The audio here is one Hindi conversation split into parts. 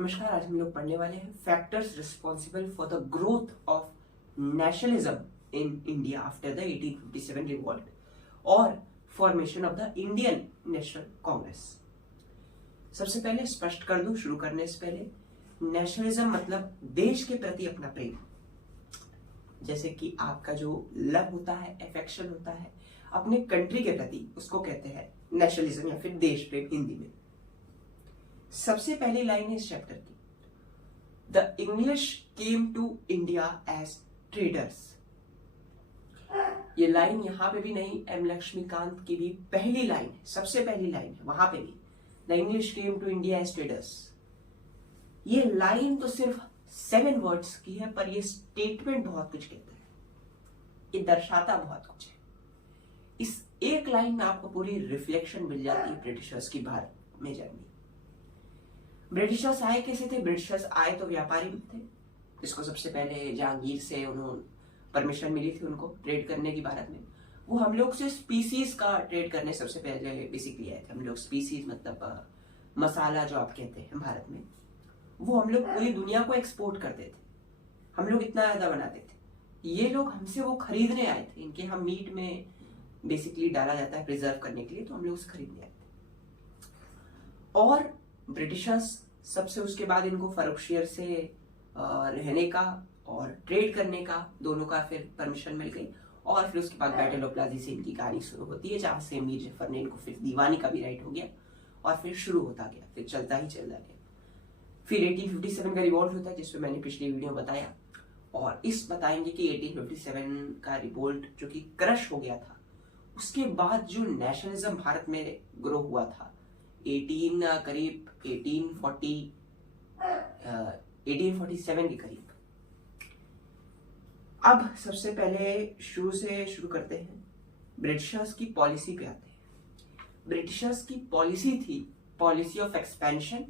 नमस्कार। आज हम लोग पढ़ने वाले हैं factors responsible for the growth of nationalism in India after the 1857 revolt और formation of the Indian National Congress. सबसे पहले स्पष्ट कर दूं शुरू करने से पहले, नेशनलिज्म मतलब देश के प्रति अपना प्रेम। जैसे कि आपका जो लव होता है, अफेक्शन होता है अपने कंट्री के प्रति, उसको कहते हैं नेशनलिज्म या फिर देश प्रेम हिंदी में। सबसे पहली लाइन है इस चैप्टर की, the English came to India as traders. ये लाइन यहां पे भी नहीं, एम लक्ष्मीकांत की भी पहली लाइन है, सबसे पहली लाइन है, वहां पे भी the English came to India as traders. ये लाइन तो सिर्फ 7 वर्ड्स की है, पर ये स्टेटमेंट बहुत कुछ कहता है, ये दर्शाता बहुत कुछ है। इस एक लाइन में आपको पूरी रिफ्लेक्शन मिल जाती है ब्रिटिशर्स की भारत में जर्नी। ब्रिटिशर्स आए कैसे थे? ब्रिटिशर्स आए तो व्यापारी थे, जिसको सबसे पहले जहांगीर से उन्होंने परमिशन मिली थी उनको ट्रेड करने की भारत में। वो हम लोग से स्पीसीज का ट्रेड करने सबसे पहले बेसिकली आए थे। हम लोग स्पीसीज मतलब मसाला जो आप कहते हैं भारत में, वो हम लोग पूरी दुनिया को एक्सपोर्ट करते थे। हम लोग इतना ज्यादा बनाते थे, ये लोग हमसे वो खरीदने आए थे। इनके हम मीट में बेसिकली डाला जाता है प्रिजर्व करने के लिए, तो हम लोग उसे खरीदने आए थे। और ब्रिटिशर्स सबसे उसके बाद इनको फर्रुखशियर से रहने का और ट्रेड करने का दोनों का फिर परमिशन मिल गई। और फिर उसके बाद बैटल ऑफ प्लासी से इनकी कहानी शुरू होती है, जहां से मीर जफर ने इनको फिर दीवानी का भी राइट हो गया और फिर शुरू होता गया, फिर चलता ही चलता गया। फिर 1857 का रिवॉल्ट होता है, जिसमें मैंने पिछली वीडियो में बताया, और इस बताएंगे कि 1857 का रिवॉल्ट जो कि क्रश हो गया था, उसके बाद जो नेशनलिज्म भारत में ग्रो हुआ था 1847 के करीब। अब सबसे पहले शुरू करते हैं, ब्रिटिशर्स की पॉलिसी पे आते हैं। ब्रिटिशर्स की पॉलिसी थी policy of expansion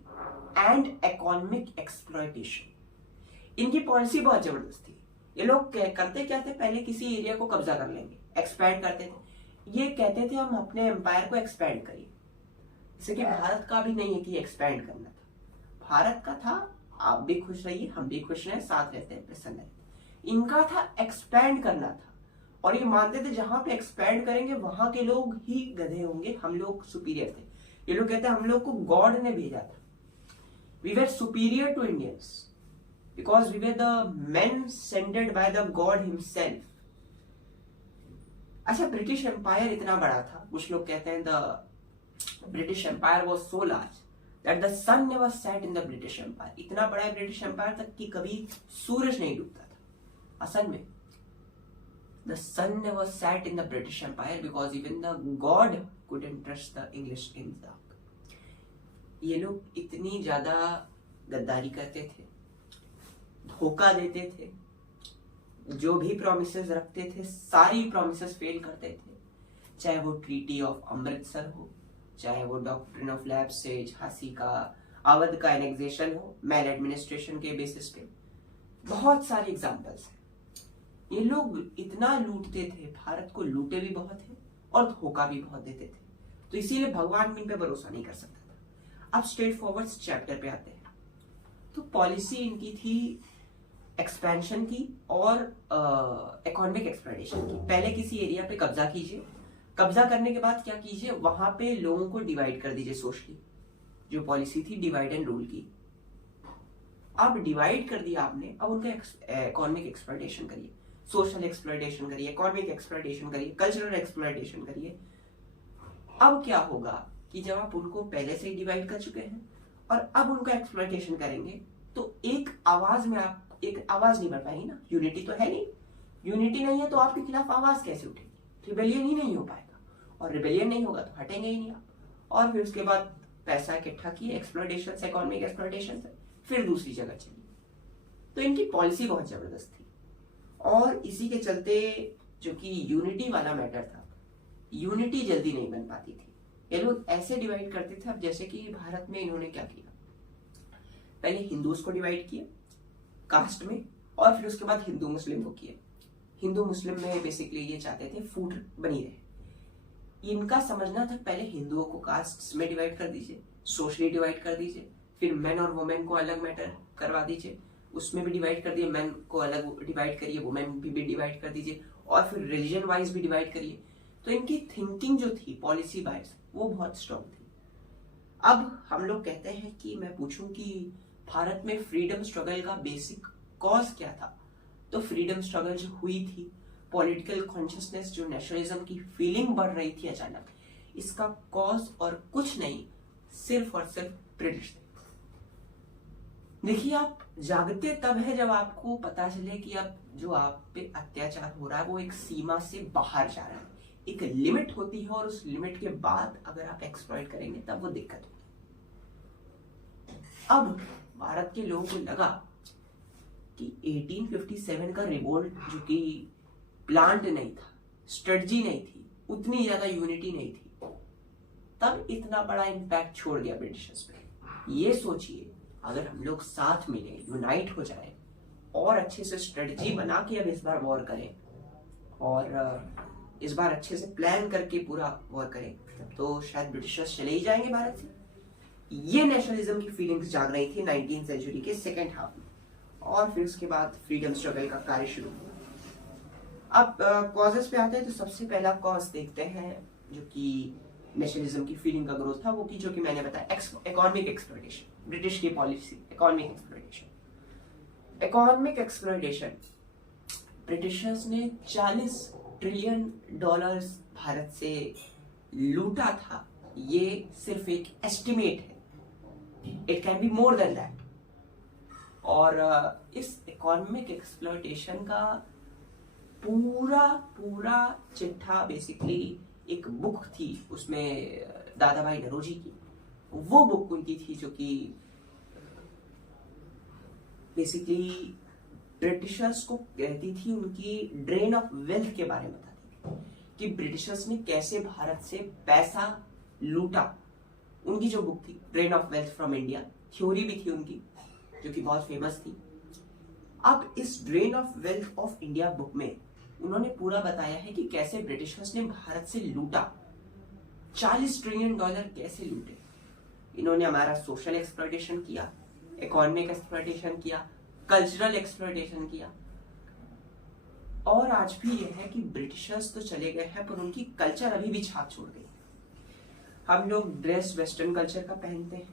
and economic exploitation. इनकी पॉलिसी बहुत जबरदस्त थी। ये लोग करते क्या थे, पहले किसी एरिया को कब्जा कर लेंगे, एक्सपैंड करते थे। ये कहते थे हम अपने एम्पायर को एक्सपैंड करिए। जैसे कि भारत का भी नहीं है कि एक्सपैंड करना था, भारत का था आप भी खुश रहिए, हम भी खुश रहे, साथ रहते हैं, प्रसन्न रहते। इनका था एक्सपैंड करना था, और ये मानते थे जहां पे एक्सपैंड करेंगे वहां के लोग ही गधे होंगे, हम लोग सुपीरियर थे। ये लोग कहते हैं हम लोग को गॉड ने भेजा था, we were superior to Indians because we were the men sended by the God himself. अच्छा, ब्रिटिश एम्पायर इतना बड़ा था, कुछ लोग कहते हैं द British Empire was so large that the sun never set in the British Empire। इतना बड़ा है ब्रिटिश एम्पायर तक कि कभी सूरज नहीं डूबता था। असल में the sun never set in the British Empire because even the God couldn't trust the English in the dark। ये लोग इतनी ज्यादा गद्दारी करते थे, धोखा देते थे, जो भी प्रोमिसेस रखते थे सारी प्रोमिसेस फेल करते थे। चाहे वो ट्रीटी ऑफ अमृतसर हो, चाहे वो डॉक्ट्रिन ऑफ लैप्सेज, झांसी का अवध का एनेक्सेशन हो मेल एडमिनिस्ट्रेशन के बेसिस पे, बहुत सारे एग्जांपल्स हैं। ये लोग इतना लूटते थे, भारत को लूटे भी बहुत है और धोखा भी बहुत देते थे, तो इसीलिए भगवान भी इन पे भरोसा नहीं कर सकता था। अब स्ट्रेट फॉरवर्ड चैप्टर पे आते हैं। तो पॉलिसी इनकी थी एक्सपेंशन की और इकोनॉमिक एक्सप्लॉयटेशन की। पहले किसी एरिया पे कब्जा कीजिए, कब्जा करने के बाद क्या कीजिए, वहां पे लोगों को डिवाइड कर दीजिए सोशली। जो पॉलिसी थी डिवाइड एंड रूल की। अब डिवाइड कर दिया आपने, अब उनका इकोनॉमिक एक्सप्लॉयटेशन करिए, सोशल एक्सप्लॉयटेशन करिए, इकोनॉमिक एक्सप्लॉयटेशन करिए, कल्चरल एक्सप्लॉयटेशन करिए। अब क्या होगा कि जब आप उनको पहले से ही डिवाइड कर चुके हैं और अब उनका एक्सप्लॉयटेशन करेंगे, तो एक आवाज में आप एक आवाज नहीं बढ़ पाएगी ना, यूनिटी तो है नहीं। यूनिटी नहीं है तो आपके खिलाफ आवाज कैसे उठेगी? रिबेलियन ही नहीं हो पाएगा, और रिबेलियन नहीं होगा तो हटेंगे ही नहीं आप। और फिर उसके बाद पैसा इकट्ठा किए एक्सप्लॉयटेशन से, इकोनॉमिक एक्सप्लॉयटेशन से, फिर दूसरी जगह चलिए। तो इनकी पॉलिसी बहुत जबरदस्त थी, और इसी के चलते जो कि यूनिटी वाला मैटर था, यूनिटी जल्दी नहीं बन पाती थी। ये लोग ऐसे डिवाइड करते थे। अब जैसे कि भारत में इन्होंने क्या किया, पहले हिंदूज को डिवाइड किया कास्ट में, और फिर उसके बाद हिंदू मुस्लिम को किया। हिंदू मुस्लिम में बेसिकली ये चाहते थे फूट बनी रहे। इनका समझना था पहले हिंदुओं को कास्ट में डिवाइड कर दीजिए, सोशली डिवाइड कर दीजिए, फिर मेन और वुमेन को अलग मैटर करवा दीजिए, उसमें भी डिवाइड कर दिए, मेन को अलग डिवाइड करिए, वुमेन भी डिवाइड कर दीजिए, और फिर रिलीजन वाइज भी डिवाइड करिए। तो इनकी थिंकिंग जो थी पॉलिसी वाइज वो बहुत स्ट्रॉन्ग थी। अब हम लोग कहते हैं कि मैं पूछूं कि भारत में फ्रीडम स्ट्रगल का बेसिक कॉज क्या था, तो फ्रीडम स्ट्रगल जो हुई थी, पॉलिटिकल कॉन्शियसनेस, जो नेशनलिज्म की फीलिंग बढ़ रही थी अचानक, इसका कॉज और कुछ नहीं, सिर्फ और सिर्फ ब्रिटिश थे। देखिए, आप जागते तब है जब आपको पता चले कि अब जो आप पे अत्याचार हो रहा है वो एक सीमा से बाहर जा रहा है, एक लिमिट होती है, और उस लिमिट के बाद अगर आप एक्सप्लॉइट करेंगे तब वो दिक्कत होगी। अब भारत के लोगों को लगा कि 1857 का रिवोल्ट जो कि प्लांट नहीं था, स्ट्रेटजी नहीं थी, उतनी ज्यादा यूनिटी नहीं थी, तब इतना बड़ा इम्पैक्ट छोड़ गया ब्रिटिशर्स पे। ये सोचिए, अगर हम लोग साथ मिले, यूनाइट हो जाए और अच्छे से स्ट्रेटजी बना के अब इस बार वॉर करें, और इस बार अच्छे से प्लान करके पूरा वॉर करें, तब तो शायद ब्रिटिशर्स चले ही जाएंगे भारत से। ये नेशनलिज्म की फीलिंग्स जाग रही थी 19th सेंचुरी के सेकेंड हाफ में, और फिर उसके बाद फ्रीडम स्ट्रगल का कार्य शुरू हुआ। अब कॉजेस पे आते हैं, तो सबसे पहला कॉज देखते हैं जो कि नेशनलिज्म की फीलिंग का ग्रोथ था, वो की जो कि मैंने बताया, इकोनॉमिक एक्सप्लॉयटेशन, ब्रिटिश की policy economic exploitation. Economic exploitation, Britishers ने 40 ट्रिलियन डॉलर्स भारत से लूटा था, ये सिर्फ एक एस्टिमेट है, it can be more than that. और इस इकोनॉमिक एक्सप्लॉयटेशन का पूरा चिट्ठा बेसिकली एक बुक थी, उसमें दादा भाई नौरोजी की, वो बुक उनकी थी जो कि बेसिकली ब्रिटिशर्स को कहती थी, उनकी ड्रेन ऑफ वेल्थ के बारे में बताती थी कि ब्रिटिशर्स ने कैसे भारत से पैसा लूटा। उनकी जो बुक थी drain of wealth from India, theory भी थी उनकी जो कि बहुत फेमस थी। अब इस drain of wealth of India book में उन्होंने पूरा बताया है कि कैसे ब्रिटिशर्स ने भारत से लूटा, 40 ट्रिलियन डॉलर कैसे लूटे। इन्होंने हमारा सोशल एक्सप्लॉयटेशन किया, इकोनॉमिक एक्सप्लॉयटेशन किया, कल्चरल एक्सप्लॉयटेशन किया, और आज भी यह है कि ब्रिटिशर्स तो चले गए हैं पर उनकी कल्चर अभी भी छाप छोड़ गई। हम लोग ड्रेस वेस्टर्न कल्चर का पहनते हैं,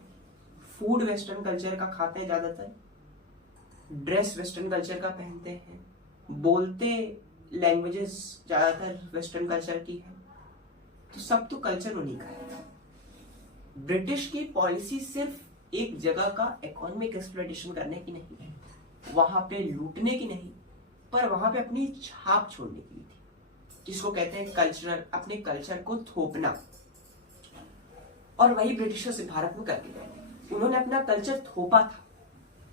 फूड वेस्टर्न कल्चर का खाते हैं, ज्यादातर ड्रेस वेस्टर्न कल्चर का पहनते हैं, बोलते लैंग्वेजेस ज्यादातर वेस्टर्न कल्चर की है, तो सब तो कल्चर उन्हीं का है। ब्रिटिश की पॉलिसी सिर्फ एक जगह का इकोनॉमिक एक्सप्लॉयटेशन करने की नहीं है, वहां पे लूटने की नहीं, पर वहां पे अपनी छाप छोड़ने की थी, जिसको कहते हैं कल्चरल, अपने कल्चर को थोपना। और वही ब्रिटिशर्स भारत में करके गए, उन्होंने अपना कल्चर थोपा था।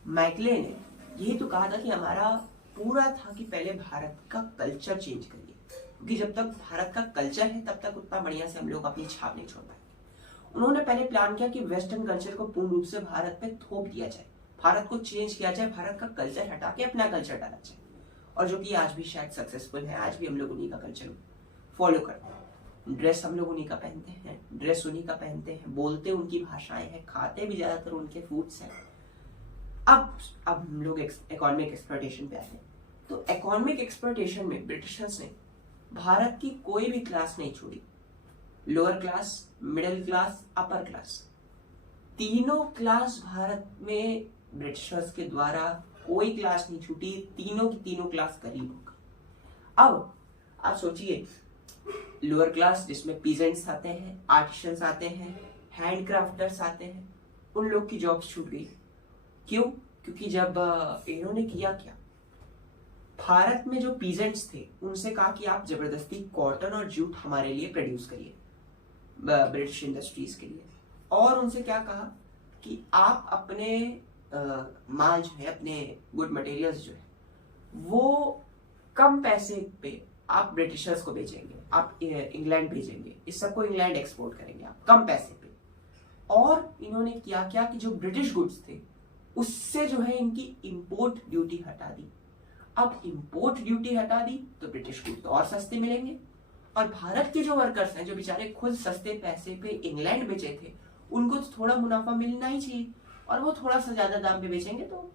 मैकले ने यही तो कहा था कि हमारा पूरा था कि पहले भारत का कल्चर चेंज करिए, क्योंकि जब तक भारत का कल्चर है तब तक उतना बढ़िया से हम लोग अपनी छाप नहीं छोड़ पाएंगे। उन्होंने पहले प्लान किया कि वेस्टर्न कल्चर को पूर्ण रूप से भारत में थोप दिया जाए, भारत को चेंज किया जाए, भारत का कल्चर हटा के अपना कल्चर डाला जाए, और जो कि आज भी शायद सक्सेसफुल है। आज भी हम लोग उन्हीं का कल्चर फॉलो करते हैं, ड्रेस हम लोग उन्हीं का पहनते हैं, ड्रेस उन्हीं का पहनते हैं, बोलते उनकी भाषाएं हैं, खाते भी ज्यादातर उनके फूड्स हैं। अब हम लोग इकोनॉमिक एक्सप्लॉयटेशन पे आते हैं, तो इकोनॉमिक एक्सप्लॉयटेशन में ब्रिटिशर्स ने भारत की कोई भी क्लास नहीं छोड़ी, lower class, middle class, upper class, तीनों क्लास भारत में ब्रिटिशर्स के द्वारा कोई क्लास नहीं छूटी, तीनों की तीनों क्लास करीब हो गई। अब आप सोचिए, लोअर क्लास जिसमें पीजेंट्स आते हैं, आर्टिशंस आते हैं, हैंडक्राफ्टर्स आते हैं, उन लोग की जॉब्स छूट गई। क्यों? क्योंकि जब इन्होंने किया क्या, भारत में जो पीजेंट्स थे उनसे कहा कि आप जबरदस्ती कॉटन और जूट हमारे लिए प्रोड्यूस करिए ब्रिटिश इंडस्ट्रीज के लिए, और उनसे क्या कहा कि आप अपने माल जो है, अपने गुड मटेरियल्स जो है, वो कम पैसे पे आप ब्रिटिशर्स को बेचेंगे, आप इंग्लैंड भेजेंगे, इस सबको इंग्लैंड एक्सपोर्ट करेंगे आप कम पैसे पे। और इन्होंने किया क्या कि जो ब्रिटिश गुड्स थे उससे जो है इनकी इंपोर्ट ड्यूटी हटा दी। अब इंपोर्ट ड्यूटी हटा दी तो ब्रिटिश गुड्स तो और सस्ते मिलेंगे, और भारत के जो वर्कर्स हैं जो बेचारे खुद सस्ते पैसे पे इंग्लैंड बेचे थे, उनको तो थोड़ा मुनाफा मिलना ही चाहिए। और वो थोड़ा सा ज्यादा दाम पे बेचेंगे तो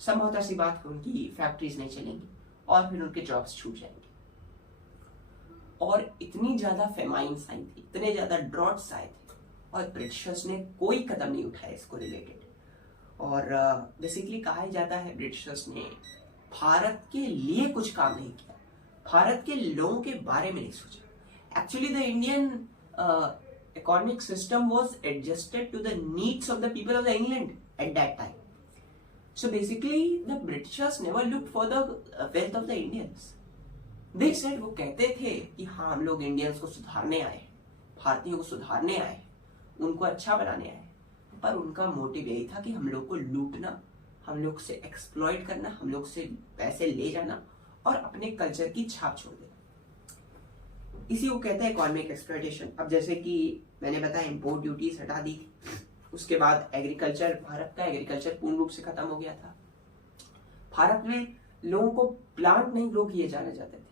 संभवतः सी बात है उनकी फैक्ट्रीज नहीं चलेंगी और फिर उनके जॉब्स छूट जाएंगे। और इतनी ज्यादा फेमाइन्स आई थी, इतने ज्यादा ड्रॉट्स आए थे और ब्रिटिशर्स ने कोई कदम नहीं उठाया इसको रिलेटेड। और बेसिकली कहा जाता है ब्रिटिशर्स ने भारत के लिए कुछ काम नहीं किया, भारत के लोगों के बारे में नहीं सोचा। Actually the Indian economic system was adjusted to the needs of the people of the England at that time. So basically the Britishers never looked for the wealth of the Indians. They said, वो कहते थे कि हाँ हम लोग इंडियंस को सुधारने आए हैं, भारतीयों को सुधारने आए हैं, उनको अच्छा बनाने आए हैं, पर उनका मोटिव यही था कि हम लोग को लूटना, हम लोग से एक्सप्लॉइट करना, हम लोग से पैसे ले जाना और अपने कल्चर की छाप छोड़ देना। इसी को कहते हैं इकोनॉमिक एक्सप्लॉइटेशन। अब जैसे कि मैंने बताया इंपोर्ट ड्यूटीज हटा दी थी, उसके बाद एग्रीकल्चर, भारत का एग्रीकल्चर पूर्ण रूप से खत्म हो गया था। भारत में लोगों को प्लांट नहीं ग्रो किए जाने जाते थे,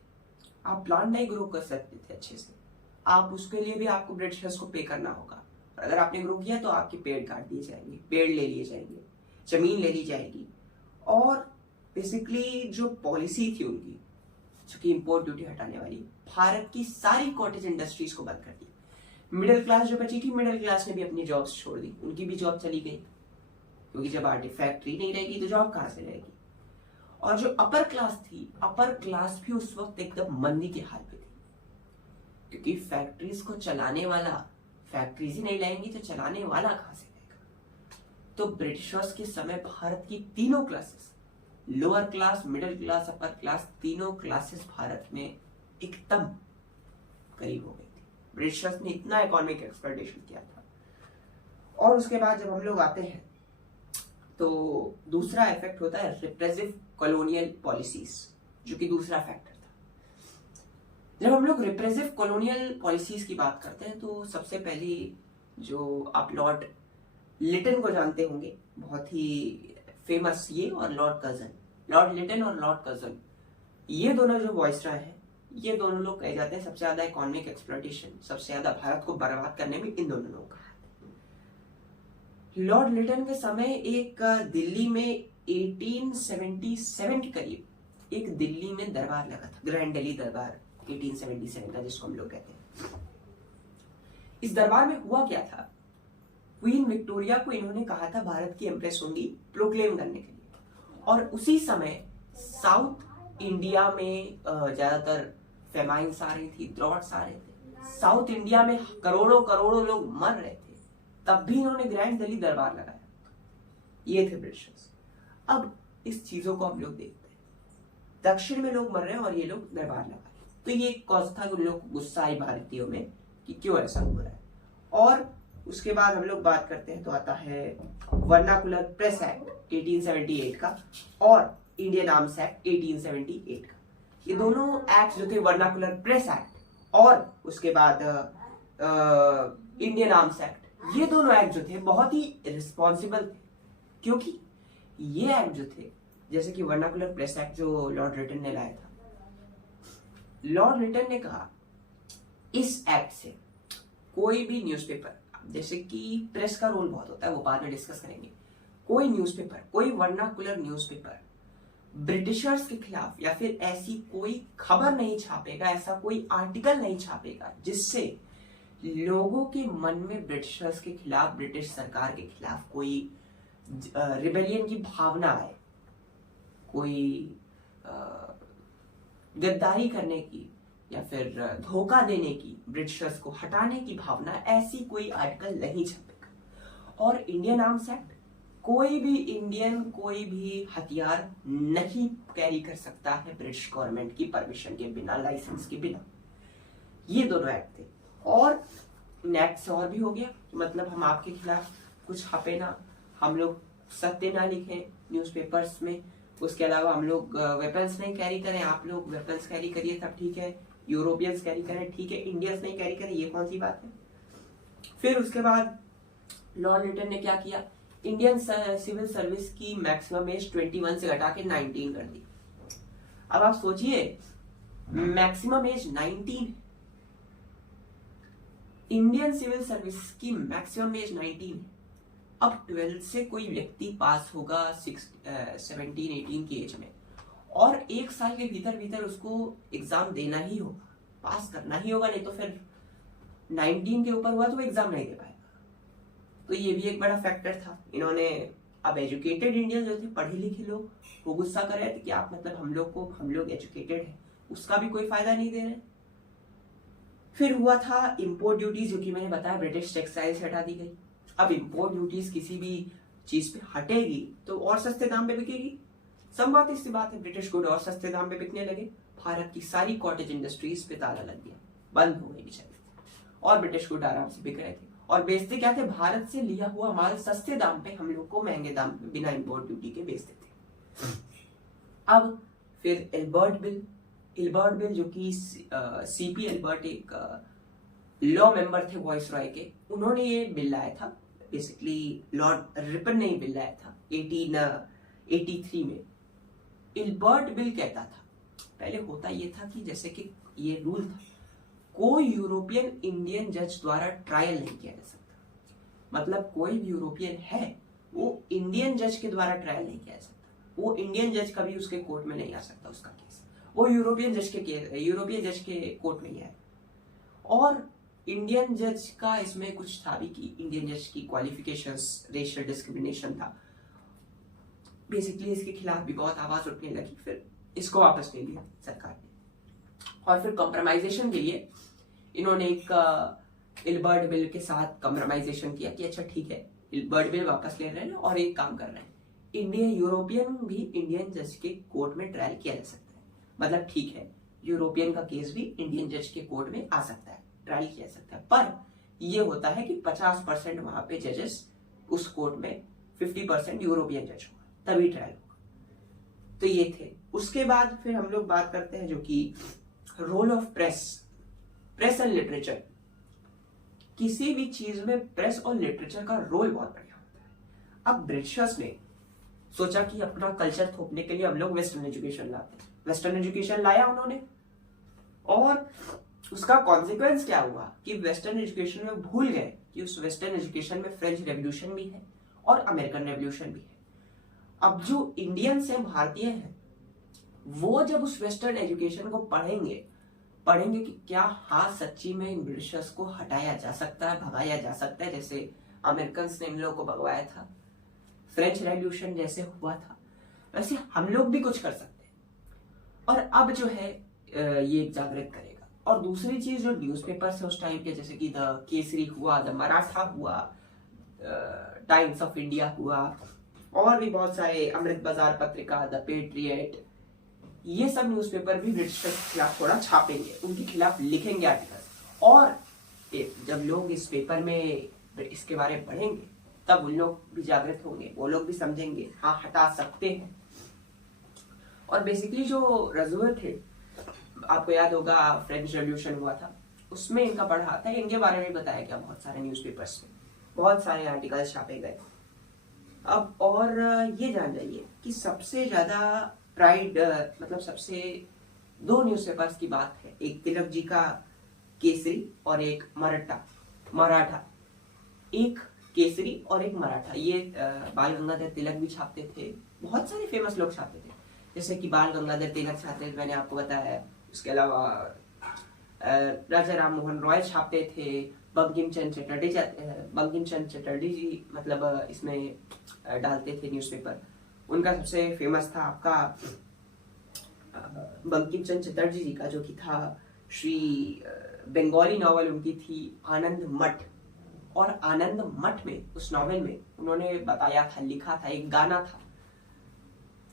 आप प्लांट नहीं ग्रो कर सकते थे अच्छे से, आप उसके लिए भी आपको ब्रिटिशर्स को पे करना होगा। और अगर आपने ग्रो किया तो आपके पेड़ काट दिए जाएंगे, पेड़ ले लिए जाएंगे, जमीन ले ली जाएगी। और बेसिकली जो पॉलिसी थी उनकी, जो कि इंपोर्ट ड्यूटी हटाने वाली, भारत की सारी कॉटेज इंडस्ट्रीज को बंद कर दी। मिडिल क्लास जो बची थी, मिडिल क्लास ने भी अपनी जॉब्स छोड़ दी, उनकी भी जॉब चली गई, क्योंकि जब आर्टी फैक्ट्री नहीं रहेगी तो जॉब कहां से रहेगी। और जो अपर क्लास थी, अपर क्लास भी उस वक्त एकदम मंदी के हाल पे थी, क्योंकि फैक्ट्रीज को चलाने वाला, फैक्ट्रीज ही नहीं लाएंगी तो चलाने वाला कहां से रहेगा। तो ब्रिटिशर्स के समय भारत की तीनों classes, lower class, middle class, upper class, तीनों क्लासेस भारत में एकदम करीब हो गई थी। ब्रिटिशर्स ने इतना इकोनॉमिक एक्सप्लॉइटेशन किया था। और उसके बाद जब हम लोग आते हैं तो दूसरा इफेक्ट होता है रिप्रेसिव कॉलोनियल पॉलिसीज, जो कि दूसरा फैक्टर था। जब हम लोग रिप्रेसिव कॉलोनियल पॉलिसीज की बात करते हैं तो सबसे पहले जो आप लॉर्ड लिटन को जानते होंगे, बहुत ही फेमस, ये और लॉर्ड कर्जन, लॉर्ड लिटन और लॉर्ड कर्जन, ये दोनों जो वॉइसरॉय हैं, ये दोनों लोग कहे जाते हैं सबसे ज्यादा इकोनॉमिक एक्सप्लॉइटेशन, सबसे ज्यादा भारत को बर्बाद करने में इन दोनों लोगों का हाथ है। लॉर्ड लिटन के समय एक दिल्ली में 1877 के करीब एक दिल्ली में दरबार लगा था, ग्रैंड दिल्ली दरबार 1877 का, जिसको हम लोग कहते हैं। इस दरबार में हुआ क्या था, क्वीन विक्टोरिया को इन्होंने कहा था भारत की एम्प्रेस होंगी प्रोक्लेम करने के लिए। और उसी समय साउथ इंडिया में ज्यादातर फेमाइन्स आ रही थी, ड्रॉट्स आ रहे थे, साउथ इंडिया में करोड़ों करोड़ों लोग मर रहे थे, तब भी इन्होंने ग्रैंड दिल्ली दरबार लगाया। ये थे ब्रिटिशर्स। अब इस चीजों को हम लोग देखते हैं, दक्षिण में लोग मर रहे हैं और ये लोग दरबार लगा रहे हैं। तो ये कॉज था कि लोग गुस्सा आई भारतीयों में कि क्यों ऐसा हो रहा है। और उसके बाद हम लोग बात करते हैं तो आता है वर्नाकुलर प्रेस एक्ट 1878 का और इंडियन आर्म्स एक्ट 1878 का। ये दोनों एक्ट जो थे, वर्नाकुलर प्रेस एक्ट और उसके बाद इंडियन आर्म्स एक्ट, ये दोनों एक्ट जो थे बहुत ही रिस्पॉन्सिबल थे, क्योंकि ये एक्ट जो थे, जैसे कि वर्नाकुलर प्रेस एक्ट जो लॉर्ड लिटन ने लाया था, लॉर्ड लिटन ने कहा इस एक्ट से कोई भी न्यूज़पेपर, जैसे कि प्रेस का रोल बहुत होता है, वो बाद में डिस्कस करेंगे, कोई न्यूज़पेपर, कोई वर्नाकुलर न्यूज़पेपर ब्रिटिशर्स के खिलाफ या फिर ऐसी कोई खबर नहीं छापेगा, ऐसा कोई आर्टिकल नहीं छापेगा जिससे लोगों के मन में ब्रिटिशर्स के खिलाफ, ब्रिटिश सरकार के खिलाफ कोई रिबेलियन की भावना आए, कोई गद्दारी करने की या फिर धोखा देने की, ब्रिटिशर्स को हटाने की भावना, ऐसी कोई आर्टिकल नहीं छपेगा। और इंडियन आर्म्स एक्ट, कोई भी इंडियन कोई भी हथियार नहीं कैरी कर सकता है ब्रिटिश गवर्नमेंट की परमिशन के बिना, लाइसेंस के बिना। ये दोनों एक्ट थे। और एक्ट से और भी हो गया, मतलब हम आपके खिलाफ कुछ छापे ना, हम लोग सत्य ना लिखें न्यूज़पेपर्स में, उसके अलावा हम लोग वेपन्स नहीं कैरी करें, आप लोग वेपन्स कैरी करिए तब ठीक है, यूरोपियंस कैरी करें ठीक है, इंडियंस नहीं कैरी करें, ये कौन सी बात है। फिर उसके बाद लॉर्ड लिटन ने क्या किया, इंडियन सिविल सर्विस की मैक्सिमम एज 21 से घटा के 19 कर दी। अब आप सोचिए, maximum age 19, Indian civil service की मैक्सिमम एज 19 है, अब 12th से कोई व्यक्ति पास होगा 17-18 की एज में, और 1 साल के भीतर भीतर उसको एग्जाम देना ही होगा, पास करना ही होगा, नहीं तो फिर 19 के ऊपर हुआ तो वो एग्जाम नहीं दे पाएगा। तो ये भी एक बड़ा फैक्टर था। इन्होंने अब एजुकेटेड इंडियन जो थे, पढ़े लिखे लोग, वो गुस्सा कर रहे थे कि आप मतलब हम लोग एजुकेटेड हैं, उसका भी कोई फायदा नहीं दे रहे। फिर हुआ था इंपोर्ट ड्यूटीज, जो कि मैंने बताया ब्रिटिश टेक्सटाइल से हटा दी गई। अब इंपोर्ट ड्यूटीज किसी भी चीज पे हटेगी तो और सस्ते दाम पे बिकेगी, संभवतः सी बात है, ब्रिटिश गुड और सस्ते दाम पे बिकने लगे। भारत की सारी कॉटेज इंडस्ट्रीज पे ताला लग गया, बंद हो गई बेचारी, और ब्रिटिश गुड आराम से बिक रहे थे। और बेचते क्या थे, भारत से लिया हुआ माल सस्ते दाम पे हम लोग को महंगे दाम पे बिना इंपोर्ट ड्यूटी के बेचते थे। अब फिर एल्बर्ट बिल जो कि सीपी एल्बर्ट एक लॉ मेंबर थे वॉइस रॉय के, उन्होंने ये बिल लाया था। बेसिकली लॉर्ड रिपन ने बिल लाया था 1883 में। एल्बर्ट बिल कहता था, पहले होता ये था कि जैसे कि ये रूल था, कोई यूरोपियन इंडियन जज द्वारा ट्रायल नहीं किया जा सकता। मतलब कोई भी यूरोपियन है, वो इंडियन जज के द्वारा ट्रायल नहीं किया जा सकता। वो इंडियन जज कभी उसके कोर्ट में नहीं आ सकता, उसका केस वो यूरोपियन जज के कोर्ट में ही है। और इंडियन जज का इसमें कुछ था भी कि इंडियन जज की क्वालिफिकेशंस, रेशियल डिस्क्रिमिनेशन था। बेसिकली इसके खिलाफ भी बहुत आवाज उठने लगी, फिर इसको वापस ले लिया सरकार ने। और फिर कॉम्प्रोमाइजेशन के लिए इन्होंने एक एल्बर्ट बिल के साथ कॉम्प्रोमाइजेशन किया कि अच्छा ठीक है, एल्बर्ट बिल वापस ले रहे हैं और एक काम कर रहे हैं, यूरोपियन भी इंडियन जज के कोर्ट में ट्रायल किया जा सकता है। मतलब ठीक है, यूरोपियन का केस भी इंडियन जज के कोर्ट में आ सकता है, ट्रायल किया जा सकता है, पर यह होता है कि 50% वहां पे जजेस उस कोर्ट में, 50% यूरोपियन जज होगा, तभी ट्रायल होगा। तो ये थे। उसके बाद फिर हम लोग बात करते हैं जो कि role of press and literature. किसी भी चीज में प्रेस और लिटरेचर का रोल बहुत बढ़िया होता है। अब ब्रिटिशर्स ने सोचा कि अपना कल्चर थोपने के लिए हम लोग वेस्टर्न एजुकेशन लाते हैं। वेस्टर्न एजुकेशन लाया उन्होंने, और उसका कॉन्सिक्वेंस क्या हुआ कि वेस्टर्न एजुकेशन में भूल गए कि उस वेस्टर्न एजुकेशन में फ्रेंच रेवोल्यूशन भी है और अमेरिकन रेवोल्यूशन भी है। अब जो इंडियंस हैं, भारतीय हैं, वो जब उस वेस्टर्न एजुकेशन को पढ़ेंगे कि क्या हाँ सच्ची में इन ब्रिटिशर्स को हटाया जा सकता है, भगाया जा सकता है, जैसे अमेरिकन ने इन लोगों को भगवाया था, फ्रेंच रेवोल्यूशन जैसे हुआ था, वैसे हम लोग भी कुछ कर सकते हैं। और अब जो है ये जागृत करेगा। और दूसरी चीज जो न्यूज़पेपर्स है उस टाइम के, जैसे कि द केसरी हुआ, द मराठा हुआ, टाइम्स ऑफ इंडिया हुआ, और भी बहुत सारे, अमृत बाजार पत्रिका, द पेट्रियट, ये सब न्यूज़पेपर भी ब्रिटिश के खिलाफ थोड़ा छापेंगे, उनके खिलाफ लिखेंगे आर्टिकल्स। और जब लोग इस पेपर में इसके बारे में पढ़ेंगे तब उन लोग भी जागृत होंगे, वो लोग भी समझेंगे हाँ हटा सकते हैं। और बेसिकली जो रजूए थे, आपको याद होगा फ्रेंच रेवोल्यूशन हुआ था, उसमें इनका पढ़ा था, इनके बारे में बताया गया बहुत सारे न्यूज़पेपर्स में, बहुत सारे आर्टिकल्स छापे गए। अब और ये जान जाइए कि सबसे ज्यादा प्राइड, मतलब सबसे 2 न्यूज़पेपर्स की बात है, एक तिलक जी का केसरी और एक मराठा, एक केसरी और एक मराठा। ये बाल गंगाधर तिलक भी छापते थे, बहुत सारे फेमस लोग छापते थे, जैसे कि बाल गंगाधर तिलक छापते थे, मैंने आपको बताया। उसके अलावा राजा राम मोहन रॉय छापते थे, बंकिम चंद्र चटर्जी जी मतलब इसमें डालते थे न्यूज़पेपर। उनका सबसे फेमस था आपका बंकिम चंद्र चटर्जी जी का, जो कि था श्री बंगाली नॉवल उनकी थी आनंद मठ। और आनंद मठ में, उस नॉवेल में उन्होंने बताया था, लिखा था, एक गाना था,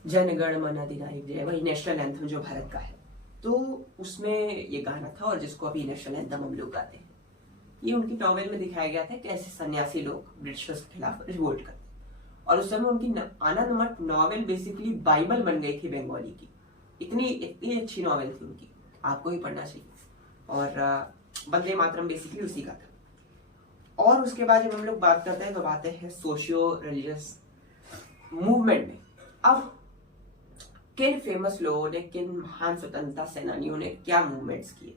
जन गण मन अधिनायक जय, वही नेशनल एंथम जो भारत का है। तो उसमें ये गाना था, और जिसको अभी नेशनल एंथम हम लोग गाते हैं। ये उनकी नॉवेल में दिखाया गया था कि ऐसे सन्यासी लोग ब्रिटिशर्स के खिलाफ रिवोल्ट करते, और उस समय उनकी आनंद मठ नॉवेल बेसिकली बाइबल बन गई थी बंगाली की। इतनी अच्छी नॉवेल थी उनकी, आपको भी पढ़ना चाहिए। और वंदे मातरम बेसिकली उसी का था। और उसके बाद जब हम लोग बात करते हैं तो आते हैं सोशियो रिलीजियस मूवमेंट में। अब किन फेमस लोगों ने, किन महान स्वतंत्रता सेनानियों ने क्या मूवमेंट्स किए?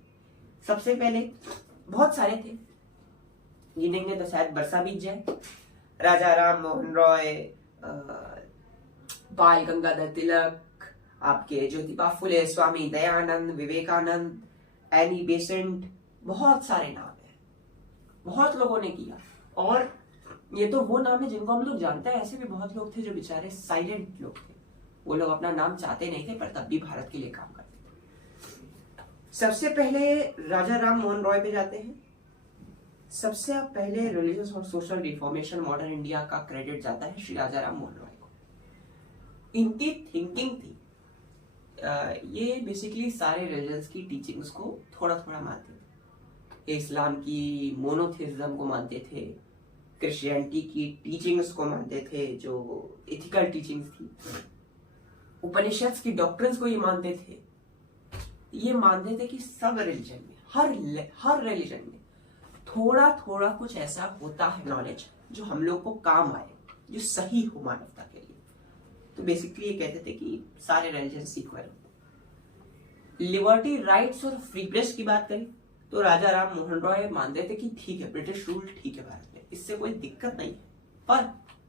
सबसे पहले बहुत सारे थे, गिनेंगे तो शायद बरसा बीत जाए। राजा राम मोहन रॉय, बाल गंगाधर तिलक, आपके ज्योतिबा फुले, स्वामी दयानंद, विवेकानंद, एनी बेसेंट, बहुत सारे नाम हैं, बहुत लोगों ने किया। और ये तो वो नाम है जिनको हम लोग जानते हैं, ऐसे भी बहुत लोग थे जो बेचारे साइलेंट लोग थे, वो लोग अपना नाम चाहते नहीं थे पर तब भी भारत के लिए काम करते थे। सबसे पहले राजा राम मोहन रॉय पे जाते हैं। सबसे पहले रिलीजियस और सोशल रिफॉर्मेशन मॉडर्न इंडिया का क्रेडिट जाता है श्री राजा राम मोहन रॉय को। इनकी थिंकिंग थी, ये बेसिकली सारे रिलीजन्स की टीचिंग्स को थोड़ा थोड़ा मानते थे। इस्लाम की मोनोथिज्म को मानते थे, क्रिश्चियनिटी की टीचिंग्स को मानते थे जो एथिकल टीचिंग्स थी, उपनिषद की डॉक्ट्रिन्स को ये मानते थे। ये मानते थे कि सब रिलीजन में, हर रिलीजन में थोड़ा थोड़ा कुछ ऐसा होता है नॉलेज जो हम लोग को काम आए, जो सही हो मानवता के लिए। तो बेसिकली ये कहते थे कि सारे रिलीजन इक्वल हो। लिबर्टी, राइट्स और फ्री प्रेस की बात करें तो राजा राम मोहन रॉय मानते थे कि ठीक है, ब्रिटिश रूल ठीक है भारत में, इससे कोई दिक्कत नहीं है, पर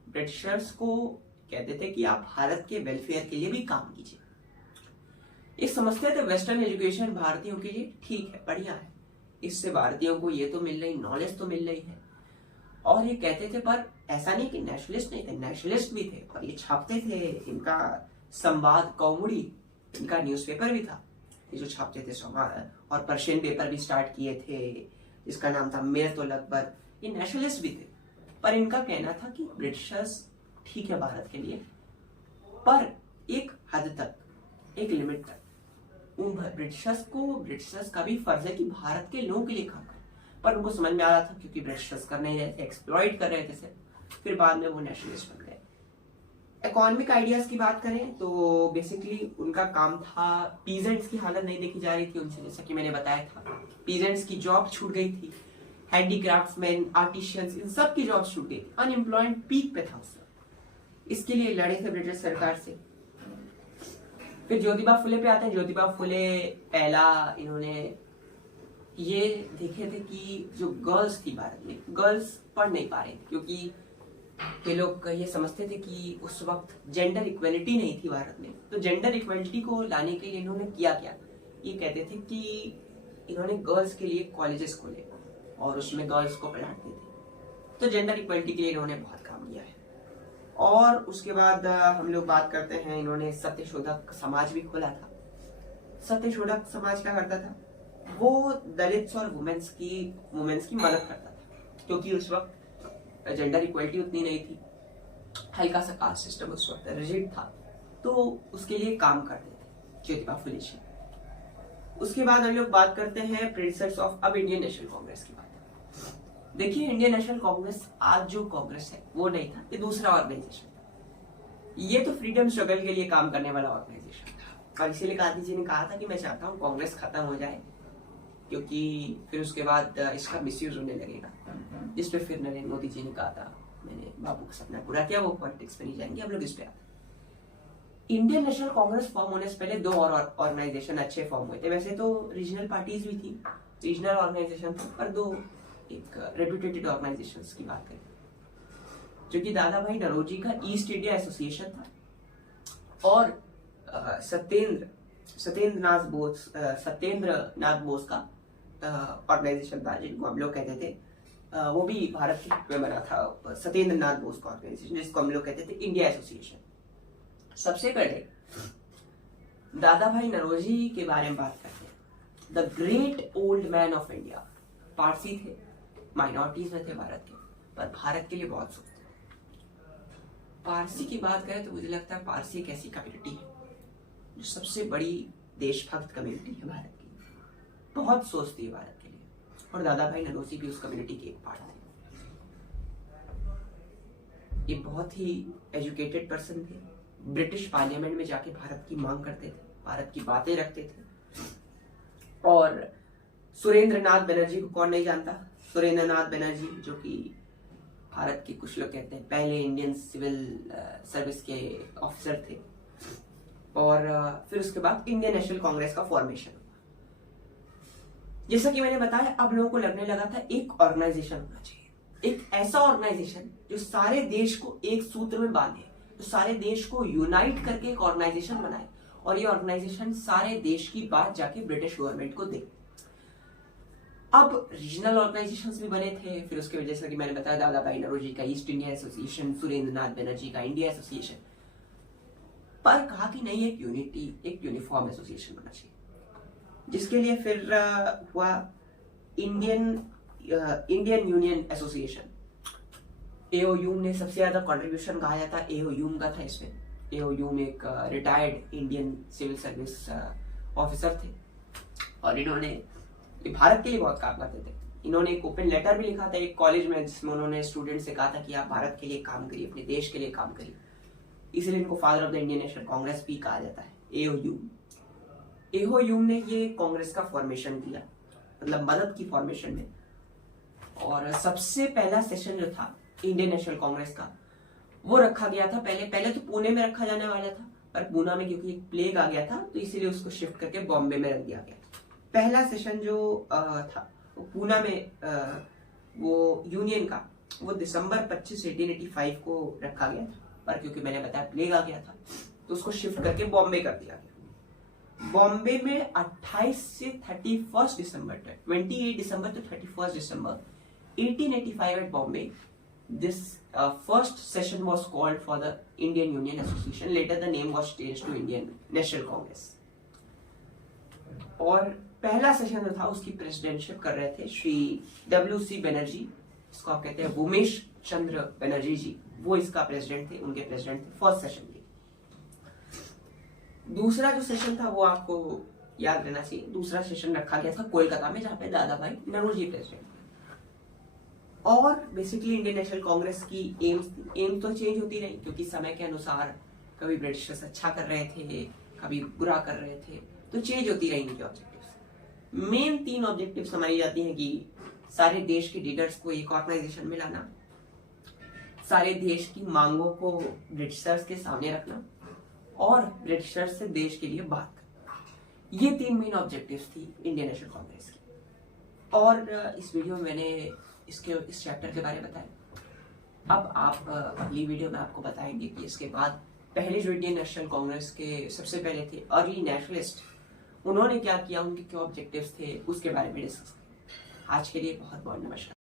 ब्रिटिशर्स को कहते थे कि आप भारत के वेलफेयर के लिए भी काम कीजिए। ये समझते थे वेस्टर्न एजुकेशन भारतीयों के लिए ठीक है, बढ़िया है, इससे भारतीयों को ये तो मिल रही, नॉलेज तो मिल रही है। और ये कहते थे, पर ऐसा नहीं कि नेशनलिस्ट नहीं थे, नेशनलिस्ट भी थे और ये छापते थे। इनका संवाद कौमुदी, इनका न्यूज़पेपर भी था ये जो छापते थे संवाद, और पर्शियन पेपर भी स्टार्ट किए थे जिसका नाम था मिरतुल अकबर। ये नेशनलिस्ट भी थे, पर इनका कहना था कि ब्रिटिशर्स ठीक है भारत के लिए, पर एक हद तक, एक लिमिट तक। उन ब्रिटिशर्स का भी फर्ज है कि भारत के लोगों के लिए काम करें, पर उनको समझ में आ रहा था क्योंकि ब्रिटिशर्स कर नहीं रहे थे, एक्सप्लॉइट कर रहे थे सिर्फ। फिर बाद में वो नेशनलिस्ट बन गए। इकोनॉमिक आइडियाज की बात करें तो बेसिकली उनका काम था, पीजेंट्स की हालत नहीं देखी जा रही थी उनसे, जैसा कि मैंने बताया था, पीजेंट्स की जॉब छूट गई थी, हैंडीक्राफ्ट्समैन, आर्टिशियंस, इन सब की जॉब छूट गई थी, अनएम्प्लॉयमेंट पीक पे था उस समय। इसके लिए लड़े थे ब्रिटिश सरकार से। फिर ज्योतिबा फुले पे आते हैं। ज्योतिबा फुले पहला इन्होंने ये देखे थे कि जो गर्ल्स थी भारत में, गर्ल्स पढ़ नहीं पा रही थी क्योंकि ये लोग ये समझते थे कि उस वक्त जेंडर इक्वलिटी नहीं थी भारत में। तो जेंडर इक्वलिटी को लाने के लिए इन्होंने किया क्या, ये कहते थे कि इन्होंने गर्ल्स के लिए कॉलेजेस खोले और उसमें गर्ल्स को पढ़ाते थे। तो जेंडर इक्वलिटी के लिए इन्होंने बहुत काम किया है। और उसके बाद हम लोग बात करते हैं, इन्होंने सत्यशोधक समाज भी खोला था। सत्यशोधक समाज क्या करता था, वो दलित्स और वुमेन्स की मदद करता था क्योंकि उस वक्त जेंडर इक्वलिटी उतनी नहीं थी, हल्का सा कास्ट सिस्टम उस वक्त रिजिड था, तो उसके लिए काम करते थे ज्योतिबा फुले जी। उसके बाद हम लोग बात करते हैं प्रिंसेस ऑफ अब इंडियन नेशनल कांग्रेस की बात। देखिए, इंडियन नेशनल कांग्रेस आज जो कांग्रेस है वो नहीं था, ये दूसरा ऑर्गेनाइजेशन था। ये तो फ्रीडम स्ट्रगल के लिए काम करने वाला ऑर्गेनाइजेशन था और इसीलिए गांधी जी ने कहा था कि मैं चाहता हूँ कांग्रेस खत्म हो जाए, क्योंकि फिर उसके बाद इसका मिसयूज होने लगेगा। जिस पे फिर नरेंद्र मोदी जी ने कहा था, मैंने बाबू का सपना पूरा किया, वो पॉलिटिक्स में नहीं जाएंगे, अब लोग इस पे आते। इंडियन नेशनल कांग्रेस फॉर्म होने से पहले दो और ऑर्गेनाइजेशन अच्छे फॉर्म हुए थे। वैसे तो रीजनल पार्टीज भी थी, रीजनल ऑर्गेनाइजेशन थी, पर दो एक रेप्यूटेटेड ऑर्गेनाइजेशंस की बात करें, जो कि दादा भाई नौरोजी का ईस्ट इंडिया एसोसिएशन था और सत्येंद्र नाथ बोस का ऑर्गेनाइजेशन था, जिनको हम लोग कहते थे, वो भी भारत के में बना था, सत्येंद्र नाथ बोस का ऑर्गेनाइजेशन, जिसको हम लोग कहते थे इंडिया एसोसिएशन। सबसे पहले दादा भाई नौरोजी के बारे में बात करते हैं। The great old man of India, Parsi थे, माइनॉरिटीज में थे भारत के, पर भारत के लिए बहुत सोचते। पारसी की बात करें तो मुझे लगता है पारसी एक ऐसी कम्युनिटी है जो सबसे बड़ी देशभक्त कम्युनिटी है भारत की, बहुत सोचती है भारत के लिए, और दादा भाई नौरोजी भी उस कम्युनिटी के एक पार्ट थे। ये बहुत ही एजुकेटेड पर्सन थे, ब्रिटिश पार्लियामेंट में जाके भारत की मांग करते थे, भारत की बातें रखते थे। और सुरेंद्र नाथ बनर्जी को कौन नहीं जानता, सुरेंद्र नाथ बनर्जी जो कि भारत के कुछ लोग कहते हैं पहले इंडियन सिविल सर्विस के ऑफिसर थे। और फिर उसके बाद इंडियन नेशनल कांग्रेस का फॉर्मेशन हुआ। जैसा कि मैंने बताया, अब लोगों को लगने लगा था एक ऑर्गेनाइजेशन होना चाहिए, एक ऐसा ऑर्गेनाइजेशन जो सारे देश को एक सूत्र में बांधे, जो सारे देश को यूनाइट करके एक ऑर्गेनाइजेशन बनाए और ये ऑर्गेनाइजेशन सारे देश की बात जाके ब्रिटिश गवर्नमेंट को दे। अब रीजनल ऑर्गेनाइजेशंस भी बने थे, फिर उसके वजह से कि मैंने बताया दादा भाई नौरोजी का ईस्ट इंडिया एसोसिएशन, सुरेंद्र नाथ बनर्जी का इंडिया एसोसिएशन, पर कहा कि नहीं, एक यूनिटी, एक यूनिफॉर्म एसोसिएशन होना चाहिए, जिसके लिए फिर हुआ इंडियन यूनियन एसोसिएशन। एओयूम ने सबसे ज्यादा कंट्रीब्यूशन कहा जाता है एओयूम का था इसमें। एओयूम एक retired Indian civil service officer थे और इन्होंने भारत के लिए बहुत काम करते थे। इन्होंने एक ओपन लेटर भी लिखा था एक कॉलेज में, जिसमें उन्होंने स्टूडेंट से कहा था कि आप भारत के लिए काम करिए, अपने देश के लिए काम करिए। इसलिए इनको father of the Indian National Congress भी कहा जाता है, एओयूम। एओयूम ने ये कांग्रेस का फॉर्मेशन किया, मतलब मदद की फॉर्मेशन में। और सबसे पहला सेशन जो था इंडियन नेशनल कांग्रेस का, वो रखा गया था पहले तो पुणे में रखा जाने वाला था, पर पुणे में क्योंकि एक प्लेग आ गया था तो इसीलिए उसको शिफ्ट करके बॉम्बे में रख दिया गया। पहला सेशन जो था वो पुणे में वो यूनियन का, वो दिसंबर 25, 1885 को रखा गया था, पर क्योंकि मैंने बताया प्लेग आ गया था तो उसको शिफ्ट करके बॉम्बे कर दिया गया। बॉम्बे में 28 से 31 दिसंबर तक, 28 दिसंबर to 31 December 1885 at Bombay, this first session was called for the Indian Union Association. Later the name was changed to Indian National Congress. और पहला सेशन जो था उसकी प्रेसिडेंटशिप कर रहे थे श्री WC बनर्जी, इसको आप कहते हैं उमेश चंद्र बनर्जी जी, वो इसका प्रेसिडेंट थे, उनके प्रेसिडेंट थे फर्स्ट सेशन के। दूसरा जो सेशन था वो आपको याद रहना चाहिए, दूसरा सेशन रखा गया था कोलकाता में, जहां पे दादा भाई नौरोजी प्रेसिडेंट। और बेसिकली इंडियन नेशनल कांग्रेस की एम तो चेंज होती रही, क्योंकि समय के अनुसार कभी ब्रिटिशर्स अच्छा कर रहे थे, कभी बुरा कर रहे थे, तो चेंज होती रही इनके ऑब्जेक्टिव्स। मेन 3 ऑब्जेक्टिव्स हमारी जाती हैं कि सारे देश के लीडर्स को एक ऑर्गेनाइजेशन में लाना, सारे देश की मांगों को ब्रिटिशर्स के सामने रखना और ब्रिटिशर्स से देश के लिए बात करना। ये 3 मेन ऑब्जेक्टिव्स थी इंडियन नेशनल कांग्रेस की। और इस वीडियो में मैंने इस चैप्टर के बारे में बताया। अब आप अगली वीडियो में आपको बताएंगे कि इसके बाद पहले जो इंडियन नेशनल कांग्रेस के सबसे पहले थे अर्ली नेशनलिस्ट, उन्होंने क्या किया, उनके क्या ऑब्जेक्टिव्स थे, उसके बारे में डिस्कस करें। आज के लिए बहुत बहुत नमस्कार।